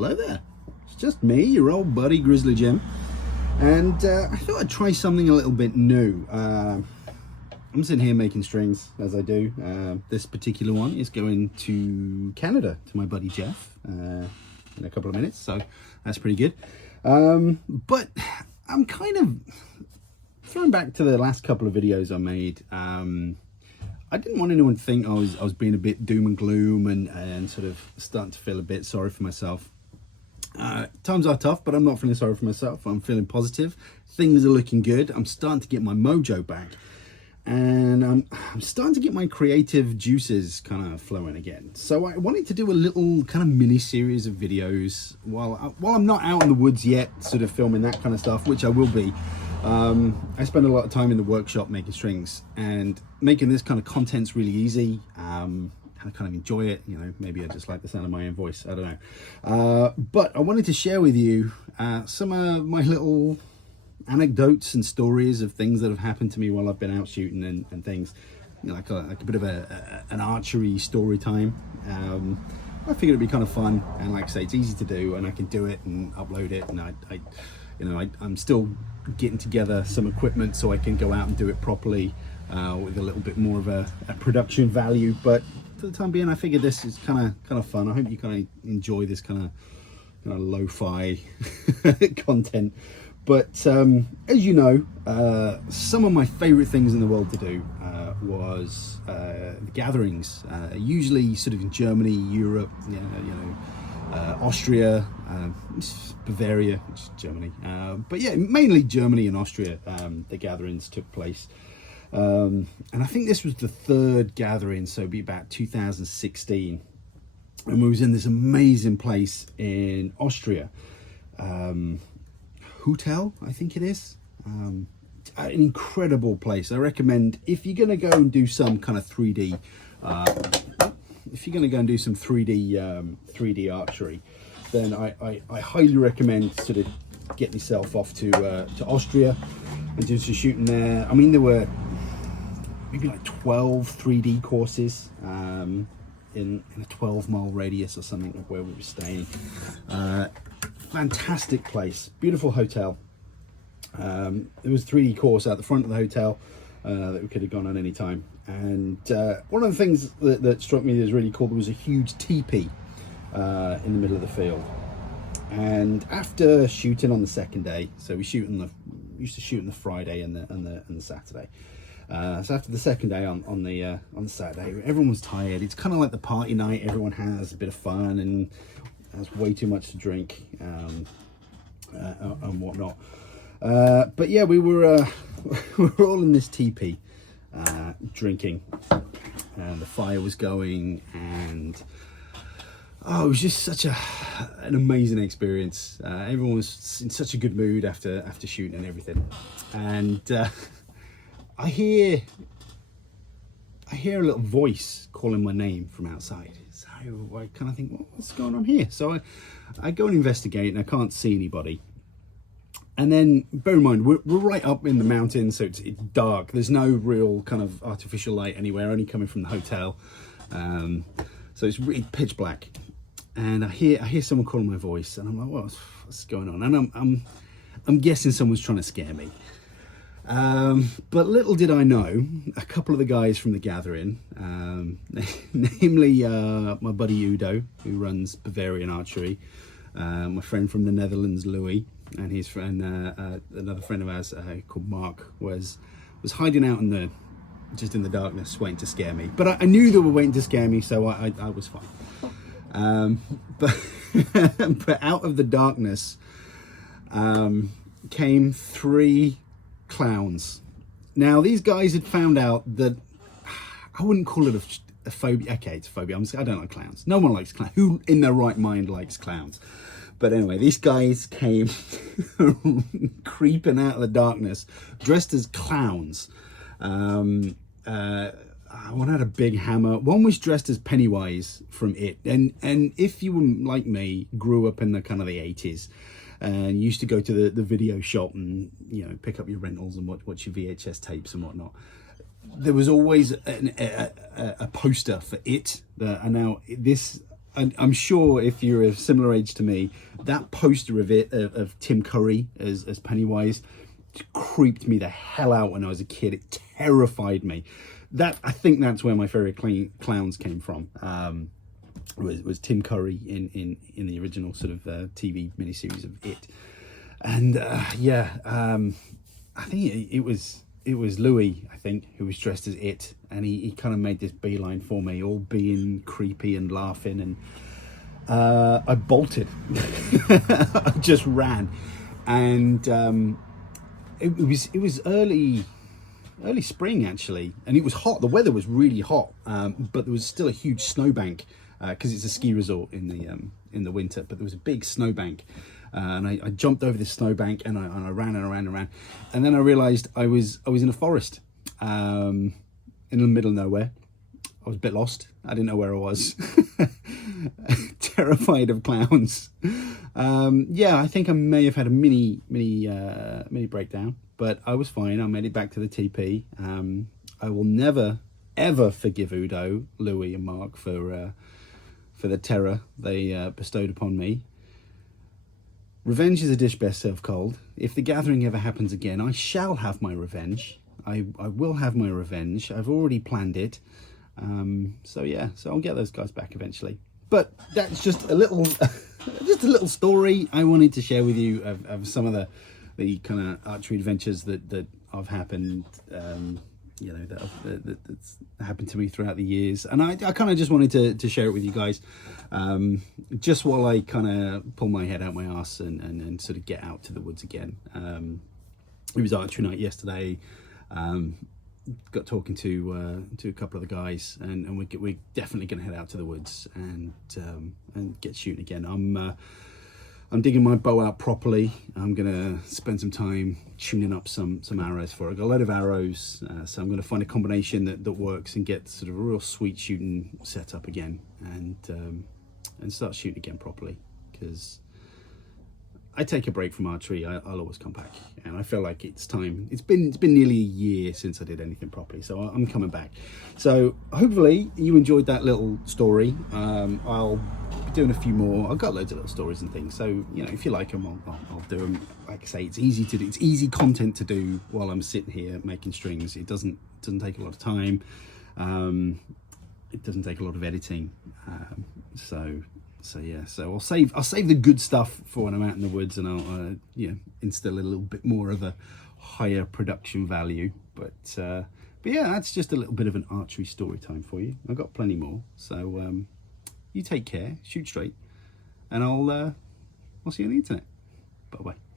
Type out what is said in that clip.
Hello there, it's just me, your old buddy Grizzly Jim, and I thought I'd try something a little bit new. I'm sitting here making strings as I do. This particular one is going to Canada to my buddy Jeff in a couple of minutes, so that's pretty good. But I'm kind of throwing back to the last couple of videos I made. I didn't want anyone to think I was being a bit doom and gloom and sort of starting to feel a bit sorry for myself. Times are tough, but I'm not feeling sorry for myself. I'm feeling positive. Things are looking good. I'm starting to get my mojo back, and I'm starting to get my creative juices kind of flowing again. So I wanted to do a little kind of mini series of videos while I'm not out in the woods yet, sort of filming that kind of stuff, which I will be. I spend a lot of time in the workshop making strings, and making this kind of content's really easy. I kind of enjoy it, you know. Maybe I just like the sound of my own voice, I don't know. But I wanted to share with you some of my little anecdotes and stories of things that have happened to me while I've been out shooting and things, you know, like a bit of an archery story time. I figured it'd be kind of fun, and like I say, it's easy to do, and I can do it and upload it, and I'm still getting together some equipment so I can go out and do it properly with a little bit more of a production value. But for the time being, I figured this is kind of fun. I hope you kind of enjoy this kind of lo-fi content. But as you know, some of my favorite things in the world to do was the gatherings, usually sort of in Germany, Europe, Austria, Bavaria, which is Germany, but yeah, mainly Germany and Austria. The gatherings took place, and I think this was the third gathering, so it'd be about 2016, and we was in this amazing place in Austria, Hotel, I think it is. An incredible place. I recommend, if you're going to go and do some kind of 3D, if you're going to go and do some 3D archery, then I highly recommend sort of getting yourself off to Austria and do some shooting there. I mean, there were maybe like 12 3D courses in a 12-mile radius or something of where we were staying. Fantastic place, beautiful hotel. There was a 3D course out the front of the hotel that we could have gone on any time. And one of the things that struck me that was really cool, there was a huge teepee in the middle of the field. And after shooting on the second day, so we used to shoot on the Friday and the Saturday. So after the second day on the Saturday, everyone was tired. It's kind of like the party night. Everyone has a bit of fun and has way too much to drink and whatnot. But yeah, we were all in this teepee drinking, and the fire was going, and it was just such an amazing experience. Everyone was in such a good mood after shooting and everything, and I hear a little voice calling my name from outside. So I kind of think, well, what's going on here? So I go and investigate, and I can't see anybody. And then, bear in mind, we're right up in the mountains, so it's dark. There's no real kind of artificial light anywhere, only coming from the hotel. So it's really pitch black. And I hear someone calling my voice, and I'm like, what's going on? And I'm guessing someone's trying to scare me. But little did I know, a couple of the guys from the gathering, namely my buddy Udo, who runs Bavarian Archery, my friend from the Netherlands, Louis, and his friend, another friend of ours called Mark, was hiding out in the darkness, waiting to scare me. But I knew they were waiting to scare me, so I was fine. But out of the darkness came 3 clowns. Now, these guys had found out that I wouldn't call it a phobia. Okay, it's a phobia. I don't like clowns. No one likes clowns. Who in their right mind likes clowns? But anyway, these guys came creeping out of the darkness, dressed as clowns. One had a big hammer. One was dressed as Pennywise from It. And if you were like me, grew up in the kind of the 80s, and used to go to the video shop and, you know, pick up your rentals and watch your VHS tapes and whatnot, there was always a poster for It. And now this I'm sure if you're a similar age to me, that poster of it, of Tim Curry as Pennywise, creeped me the hell out when I was a kid. It terrified me. I think that's where my favourite clowns came from. Was Tim Curry in the original sort of TV miniseries of It. And I think it was Louis, I think, who was dressed as It, and he kind of made this beeline for me, all being creepy and laughing, and I bolted. I just ran, and it was early spring actually, and it was hot. The weather was really hot, but there was still a huge snowbank because it's a ski resort in the winter. But there was a big snowbank. And I jumped over this snowbank, and I ran and I ran, and then I realised I was in a forest, in the middle of nowhere. I was a bit lost. I didn't know where I was. Terrified of clowns. I think I may have had a mini breakdown, but I was fine. I made it back to the TP. I will never ever forgive Udo, Louis, and Mark for the terror they bestowed upon me. Revenge is a dish best served cold. If the gathering ever happens again, I shall have my revenge. I will have my revenge. I've already planned it. So I'll get those guys back eventually. But that's just a little story I wanted to share with you of some of the kind of archery adventures that have happened. That's happened to me throughout the years, and I kind of just wanted to share it with you guys, just while I kind of pull my head out my arse and sort of get out to the woods again. It was archery night yesterday. Got talking to a couple of the guys, and we're definitely going to head out to the woods and get shooting again. I'm digging my bow out properly. I'm gonna spend some time tuning up some arrows for it. I've got a load of arrows, so I'm gonna find a combination that works and get sort of a real sweet shooting set up again, and start shooting again properly. Because I take a break from archery, I'll always come back, and I feel like it's time. It's been nearly a year since I did anything properly, so I'm coming back. So hopefully you enjoyed that little story. I'll be doing a few more. I've got loads of little stories and things, so if you like them, I'll do them. Like I say, it's easy to do. It's easy content to do while I'm sitting here making strings. It doesn't take a lot of time. It doesn't take a lot of editing. So I'll save the good stuff for when I'm out in the woods, and I'll instill a little bit more of a higher production value. But yeah, that's just a little bit of an archery story time for you. I've got plenty more. So you take care, shoot straight, and I'll see you on the internet. Bye bye.